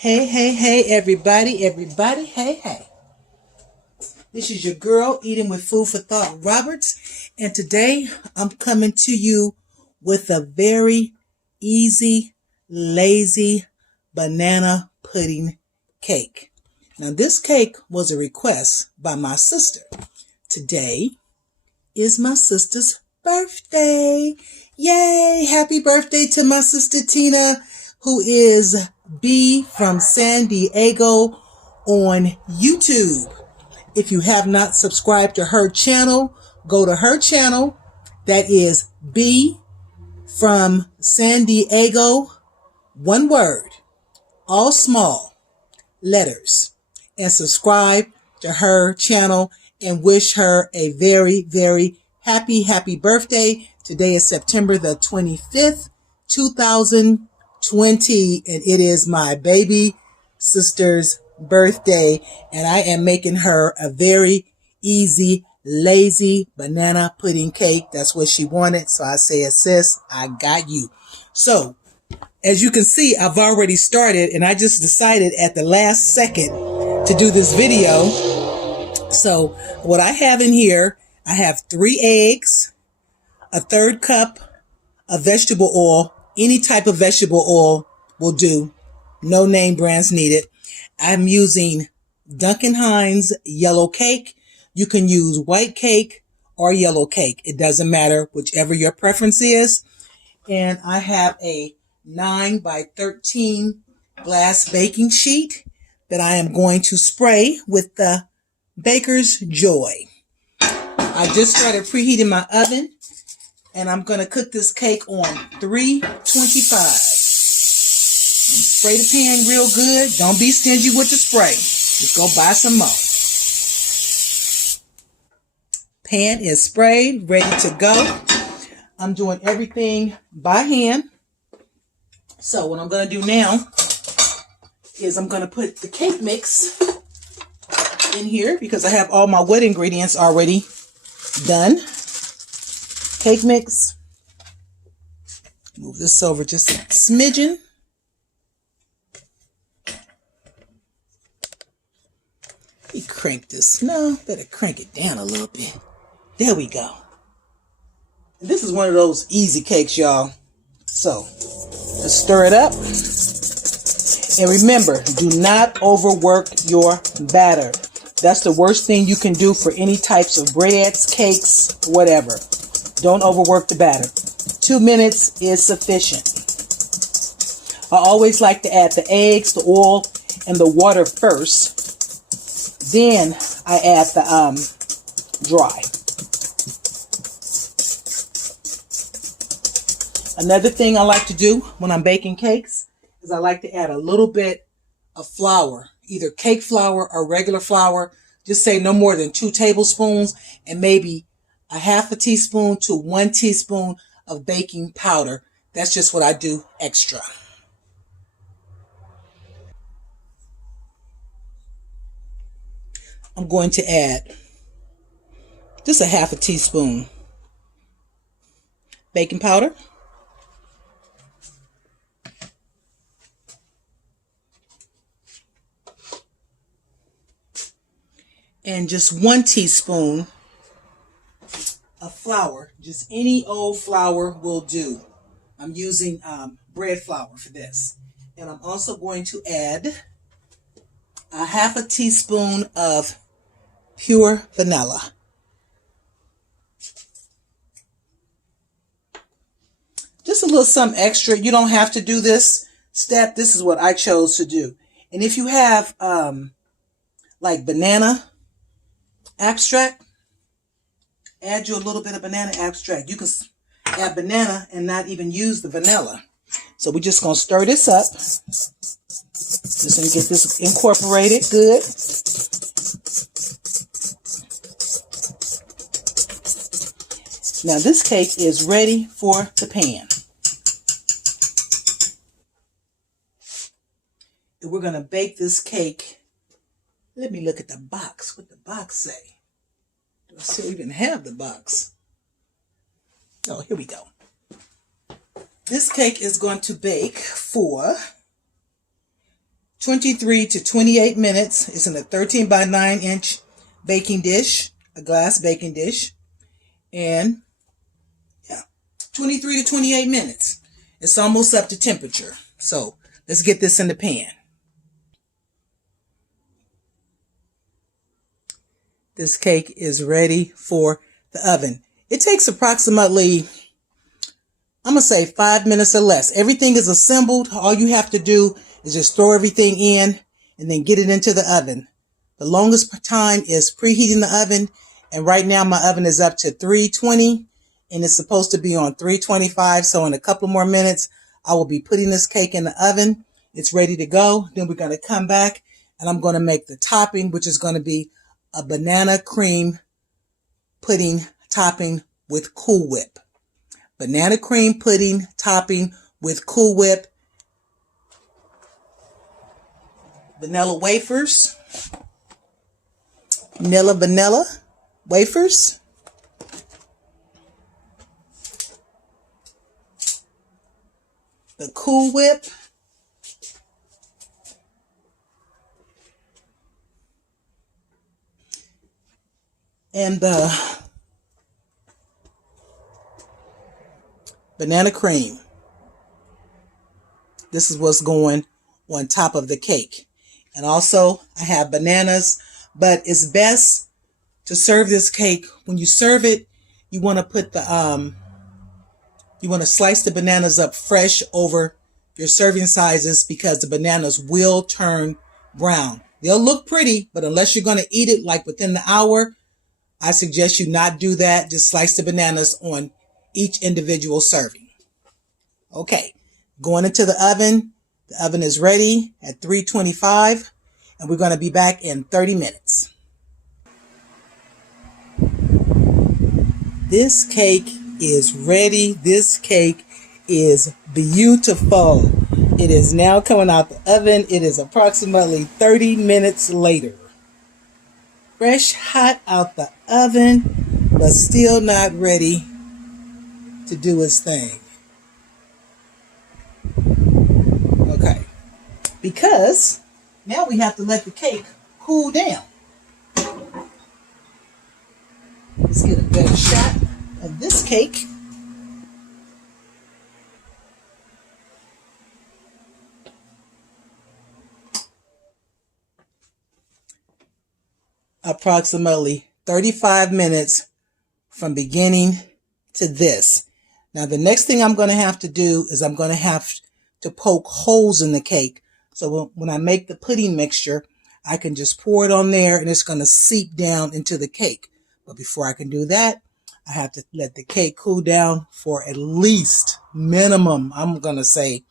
Hey, hey, hey, everybody, hey, hey. This is your girl, Eating with Food for Thought Roberts, and today I'm coming to you with a very easy, lazy banana pudding cake. Now, this cake was a request by my sister. Today is my sister's birthday. Yay! Happy birthday to my sister Tina, who is B from San Diego on YouTube. If you have not subscribed to her channel, go to her channel. That is B from San Diego, one word, all small letters, and subscribe to her channel and wish her a very, very happy birthday. Today is September the 25th, 2020, and it is my baby sister's birthday, and I am making her a very easy, lazy banana pudding cake. That's what she wanted, so I said, sis, I got you. So, as you can see, I've already started, and I just decided at the last second to do this video. So, what I have in here, I have 3 eggs, a 1/3 cup of vegetable oil. Any type of vegetable oil will do. No name brands needed. I'm using Duncan Hines yellow cake. You can use white cake or yellow cake. It doesn't matter, whichever your preference is. And I have a 9 by 13 glass baking sheet that I am going to spray with the Baker's Joy. I just started preheating my oven, and I'm going to cook this cake on 325. Spray the pan real good. Don't be stingy with the spray. Just go buy some more. Pan is sprayed, ready to go. I'm doing everything by hand. So what I'm going to do now is I'm going to put the cake mix in here because I have all my wet ingredients already done. Cake mix. Move this over just a smidgen. Let me crank this. No, better crank it down a little bit. There we go. And this is one of those easy cakes, y'all. So, just stir it up. And remember, do not overwork your batter. That's the worst thing you can do for any types of breads, cakes, whatever. Don't overwork the batter. 2 minutes is sufficient. I always like to add the eggs, the oil, and the water first. Then I add the dry. Another thing I like to do when I'm baking cakes is I like to add a little bit of flour, either cake flour or regular flour. Just say no more than 2 tablespoons and maybe a 1/2 teaspoon to 1 teaspoon of baking powder. That's just what I do extra. I'm going to add just a 1/2 teaspoon baking powder. And just 1 teaspoon of flour. Just any old flour will do. I'm using bread flour for this. And I'm also going to add a 1/2 teaspoon of pure vanilla. Just a little something extra. You don't have to do this step. This is what I chose to do. And if you have like banana extract, add you a little bit of banana extract. You can add banana and not even use the vanilla. So we're just going to stir this up. Just going to get this incorporated good. Now this cake is ready for the pan. And we're going to bake this cake. Let me look at the box. What the box say? Do I still even have the box? Oh, here we go. This cake is going to bake for 23 to 28 minutes. It's in a 13 by 9 inch baking dish, a glass baking dish. And yeah, 23 to 28 minutes. It's almost up to temperature. So let's get this in the pan. This cake is ready for the oven. It takes approximately, I'm going to say 5 minutes or less. Everything is assembled. All you have to do is just throw everything in and then get it into the oven. The longest time is preheating the oven. And right now my oven is up to 320 and it's supposed to be on 325. So in a couple more minutes, I will be putting this cake in the oven. It's ready to go. Then we're going to come back and I'm going to make the topping, which is going to be a banana cream pudding topping with Cool Whip. Banana cream pudding topping with Cool Whip. Vanilla wafers. Vanilla wafers. The Cool Whip. And the banana cream. This is what's going on top of the cake. And also I have bananas, but it's best to serve this cake. When you serve it, you want to put the, you want to slice the bananas up fresh over your serving sizes because the bananas will turn brown. They'll look pretty, but unless you're going to eat it like within the hour, I suggest you not do that. Just slice the bananas on each individual serving. Okay, going into the oven. The oven is ready at 325 and we're going to be back in 30 minutes. This cake is ready. This cake is beautiful. It is now coming out the oven. It is approximately 30 minutes later. Fresh hot out the oven, but still not ready to do its thing. Okay, because now we have to let the cake cool down. Let's get a better shot of this cake. Approximately 35 minutes from beginning to this. Now the next thing I'm going to have to do is I'm going to have to poke holes in the cake. So when I make the pudding mixture, I can just pour it on there and it's going to seep down into the cake. But before I can do that, I have to let the cake cool down for at least minimum, I'm going to say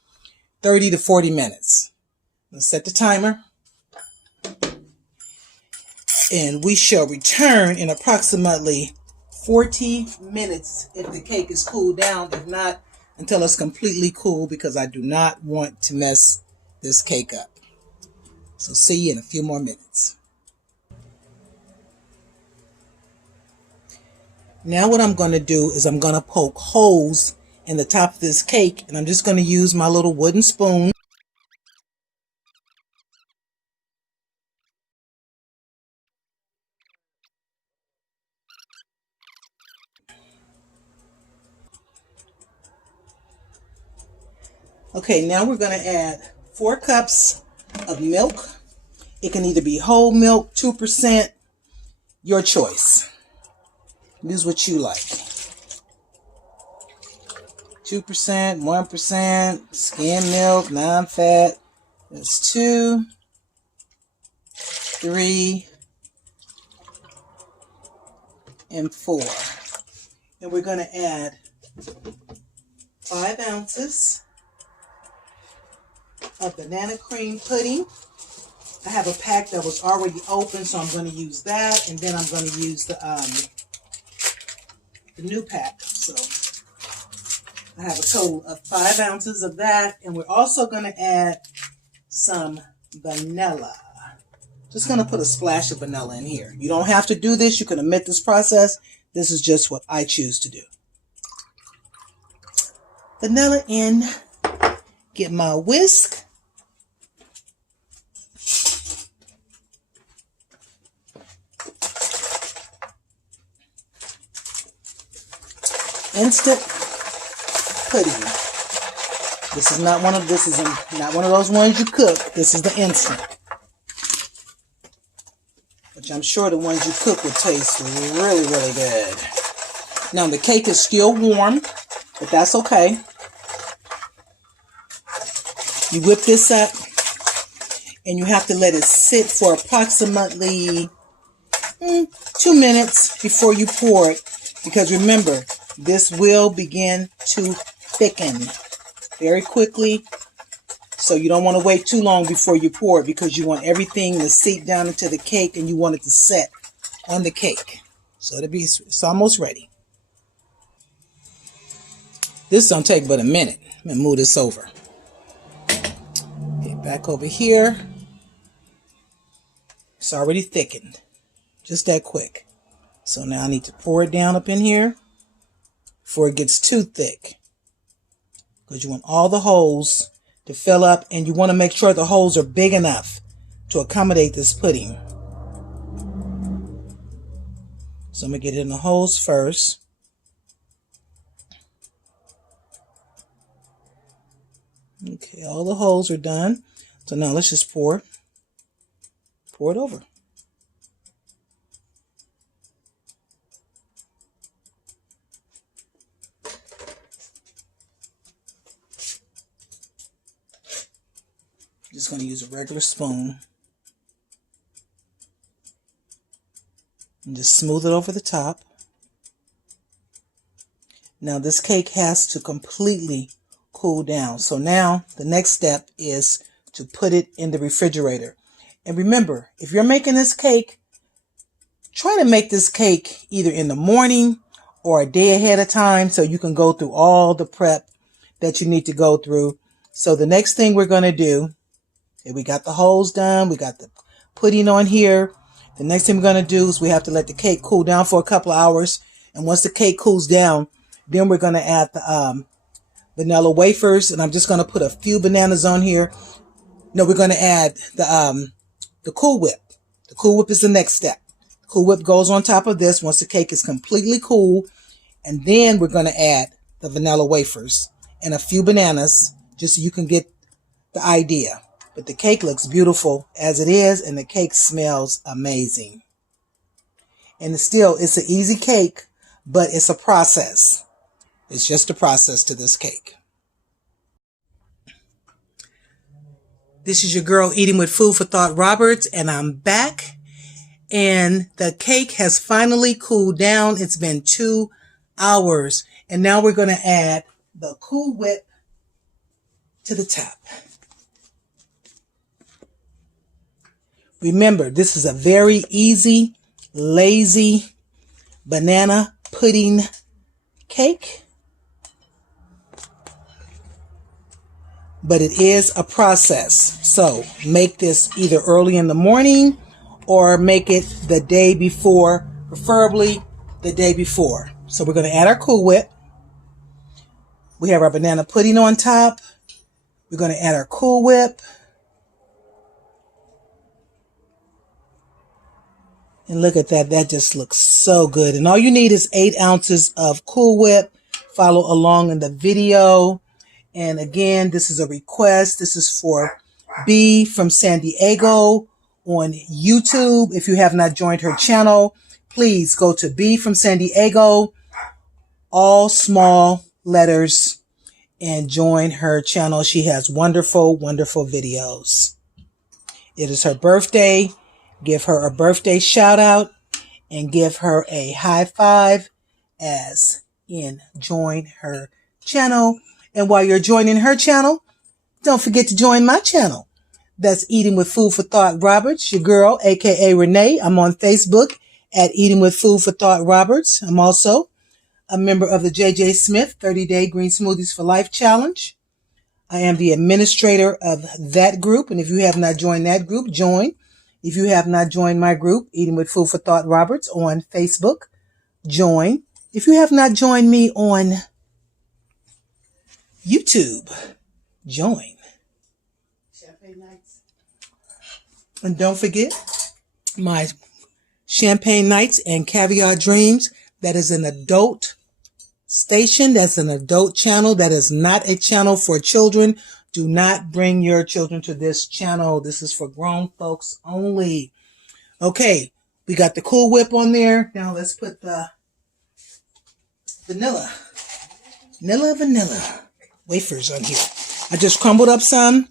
30 to 40 minutes. Let's set the timer. And we shall return in approximately 40 minutes if the cake is cooled down. If not, until it's completely cool, because I do not want to mess this cake up. So see you in a few more minutes. Now what I'm going to do is I'm going to poke holes in the top of this cake, and I'm just going to use my little wooden spoon. Okay, now we're going to add 4 cups of milk. It can either be whole milk, 2%, your choice. Use what you like. 2%, 1%, skim milk, non-fat. That's 2, 3, and 4. And we're going to add 5 ounces of banana cream pudding. I have a pack that was already open, so I'm going to use that, and then I'm going to use the new pack. So I have a total of 5 ounces of that, and we're also going to add some vanilla. Just going to put a splash of vanilla in here. You don't have to do this. You can omit this process. This is just what I choose to do. Vanilla in. Get my whisk. instant pudding. This is not one of those ones you cook. This is the instant, which I'm sure the ones you cook will taste really, really good. Now the cake is still warm, but that's okay. You whip this up, and you have to let it sit for approximately 2 minutes before you pour it, because remember, this will begin to thicken very quickly. So you don't want to wait too long before you pour it, because you want everything to seep down into the cake and you want it to set on the cake. So it's almost ready. This don't take but a minute. I'm going to move this over. Get back over here. It's already thickened. Just that quick. So now I need to pour it down up in here before it gets too thick, because you want all the holes to fill up, and you want to make sure the holes are big enough to accommodate this pudding. So I'm going to get it in the holes first. Okay, all the holes are done. So now let's just pour it over. Just going to use a regular spoon and just smooth it over the top. Now this cake has to completely cool down. So now the next step is to put it in the refrigerator. And remember, if you're making this cake, try to make this cake either in the morning or a day ahead of time, so you can go through all the prep that you need to go through. So the next thing we're going to do, we got the holes done, we got the pudding on here. The next thing we're going to do is we have to let the cake cool down for a couple of hours. And once the cake cools down, then we're going to add the vanilla wafers. And I'm just going to put a few bananas on here. No, we're going to add the Cool Whip. The Cool Whip is the next step. The Cool Whip goes on top of this once the cake is completely cool. And then we're going to add the vanilla wafers and a few bananas, just so you can get the idea. But the cake looks beautiful as it is, and the cake smells amazing. And it's an easy cake, but it's a process. It's just a process to this cake. This is your girl Eating with Food for Thought Roberts, and I'm back. And the cake has finally cooled down. It's been 2 hours. And now we're going to add the Cool Whip to the top. Remember, this is a very easy, lazy banana pudding cake, but it is a process. So make this either early in the morning or make it the day before, preferably the day before. So we're going to add our Cool Whip. We have our banana pudding on top. We're going to add our Cool Whip. And look at that. That just looks so good. And all you need is 8 ounces of Cool Whip. Follow along in the video. And again, this is a request. This is for B from San Diego on YouTube. If you have not joined her channel, please go to B from San Diego, all small letters, and join her channel. She has wonderful, wonderful videos. It is her birthday. Give her a birthday shout out and give her a high five as in join her channel. And while you're joining her channel, don't forget to join my channel. That's Eating with Food for Thought Roberts, your girl, aka Renee. I'm on Facebook at Eating with Food for Thought Roberts. I'm also a member of the JJ Smith 30-Day Green Smoothies for Life Challenge. I am the administrator of that group. And if you have not joined that group, join. If you have not joined my group, Eating with Food for Thought Roberts on Facebook, join. If you have not joined me on YouTube, join. Champagne Nights. And don't forget my Champagne Nights and Caviar Dreams. That is an adult station. That's an adult channel. That is not a channel for children. Do not bring your children to this channel. This is for grown folks only. Okay, we got the Cool Whip on there. Now let's put the vanilla wafers on here. I just crumbled up some.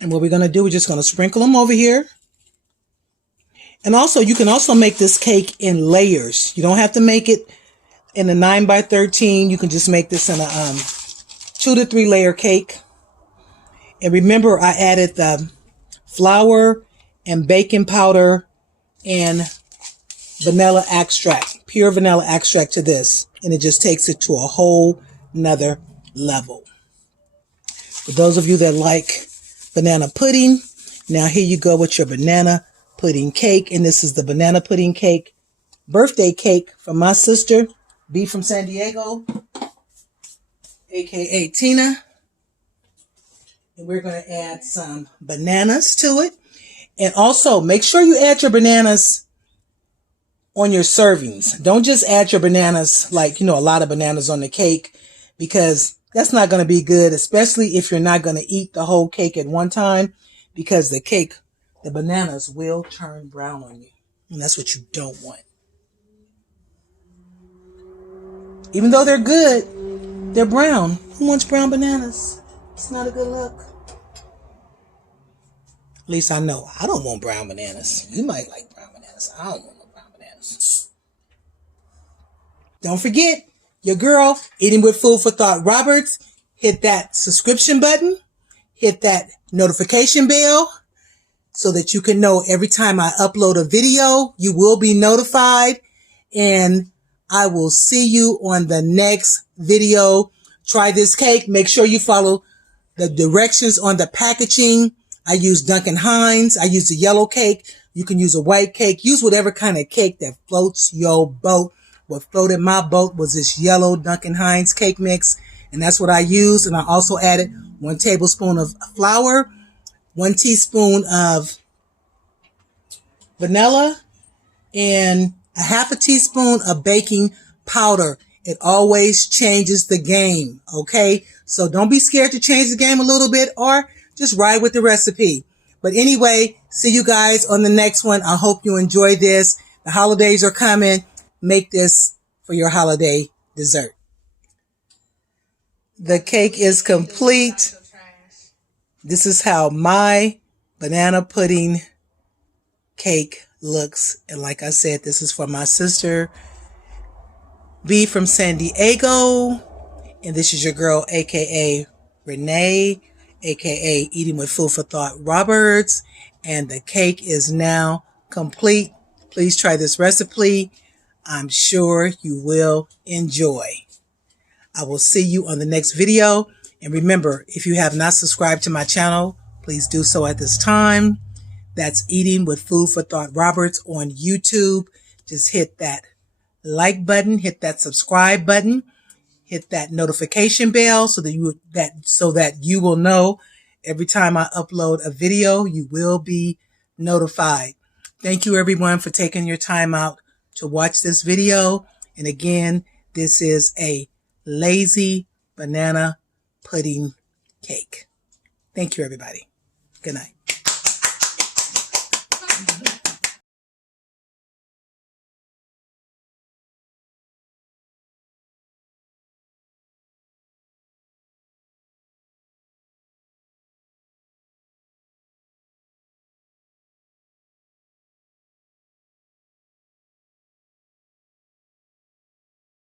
And what we're going to do, we're just going to sprinkle them over here. And also, you can also make this cake in layers. You don't have to make it in a 9 by 13. You can just make this in a 2 to 3 layer cake. And remember, I added the flour and baking powder and vanilla extract, pure vanilla extract to this. And it just takes it to a whole nother level. For those of you that like banana pudding, now here you go with your banana pudding cake. And this is the banana pudding cake, birthday cake from my sister, B from San Diego, aka Tina. And we're going to add some bananas to it. And also make sure you add your bananas on your servings. Don't just add your bananas like, a lot of bananas on the cake, because that's not going to be good, especially if you're not going to eat the whole cake at one time, because the bananas will turn brown on you. And that's what you don't want. Even though they're good, they're brown. Who wants brown bananas? It's not a good look. At least I know I don't want brown bananas. You might like brown bananas. I don't want no brown bananas. Don't forget, your girl, Eating with Food for Thought Roberts. Hit that subscription button. Hit that notification bell so that you can know every time I upload a video. You will be notified. And I will see you on the next video. Try this cake. Make sure you follow the directions on the packaging. I use Duncan Hines. I use the yellow cake. You can use a white cake. Use whatever kind of cake that floats your boat. What floated my boat was this yellow Duncan Hines cake mix. And that's what I used. And I also added 1 tablespoon of flour, 1 teaspoon of vanilla, and a 1/2 teaspoon of baking powder. It always changes the game. Okay. So don't be scared to change the game a little bit, or just ride with the recipe. But anyway, see you guys on the next one. I hope you enjoy this. The holidays are coming. Make this for your holiday dessert. The cake is complete. This is how my banana pudding cake looks. And like I said, this is for my sister, B from San Diego. And this is your girl, aka Renee, aka Eating with Food for Thought Roberts. And the cake is now complete. Please try this recipe. I'm sure you will enjoy. I will see you on the next video. And remember, if you have not subscribed to my channel, please do so at this time. That's Eating with Food for Thought Roberts on YouTube. Just hit that like button, hit that subscribe button, hit that notification bell so that you will know every time I upload a video. You will be notified. Thank you everyone for taking your time out to watch this video. And again, this is a lazy banana pudding cake. Thank you everybody. Good night.